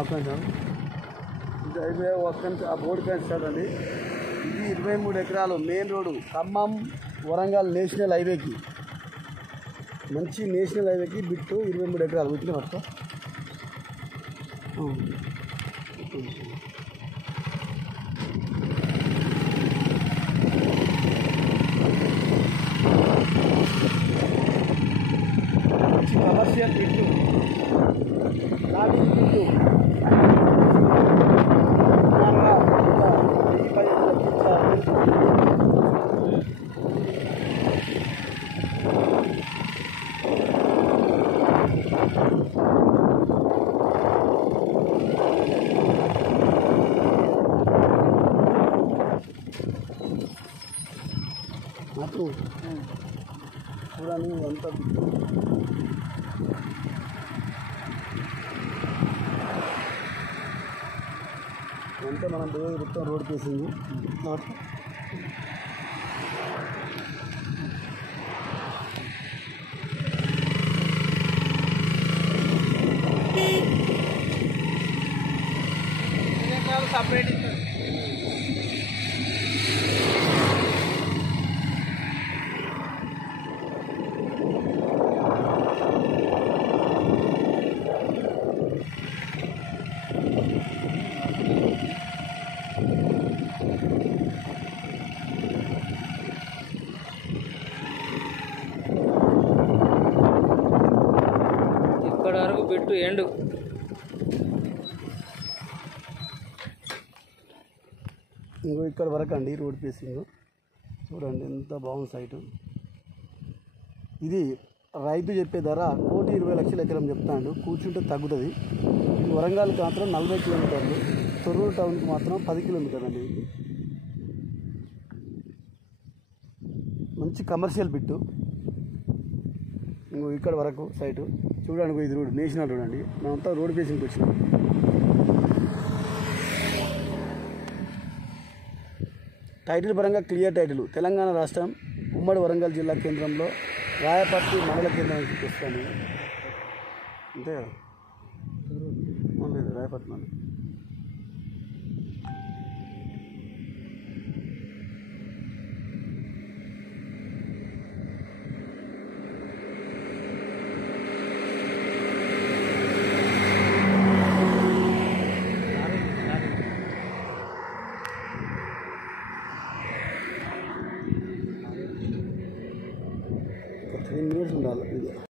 Okay sir, ఇది highway ఒక్క ఆ బోర్డు కానీ సార్ అండి. ఇది 23 ఎకరాలు main road Khammam Warangal national హైవేకి, మంచి నేషనల్ హైవేకి బిట్టు 23 ఎకరాలు వచ్చిన పట్టుకో. మంచి కమర్షియల్ బిట్టు, బిట్టు నాకు చూడండి ఎంత బిట్టు. అంతా మనం మొత్తం రోడ్ కేసింది. సపరేట్ ఇక్కడ వరకు పెట్టు ఎండు. ఇంకో ఇక్కడ వరకు అండి రోడ్ పేసింగ్. చూడండి ఎంత బాగుంది సైటు. ఇది రైతు చెప్పే ధర 1,20,00,000 ఎకరం చెప్తాడు. కూర్చుంటే తగ్గుతుంది. ఇది వరంగల్కి మాత్రం 40 కిలోమీటర్లు, తొర్రూరు టౌన్కి మాత్రం 10 కిలోమీటర్లు అండి. ఇది మంచి కమర్షియల్ బిట్టు. ఇంకో ఇక్కడ వరకు సైటు చూడండి. ఇది రోడ్ నేషనల్ రోడ్ అండి. మేమంతా రోడ్ పేసింగ్కి వచ్చినాం. టైటిల్ పరంగా క్లియర్ టైటిల్. తెలంగాణ రాష్ట్రం ఉమ్మడి వరంగల్ జిల్లా కేంద్రంలో రాయపర్తి మండల కేంద్రానికి వస్తాను. అంతే కదా, లేదు రాయపర్తి మండలం.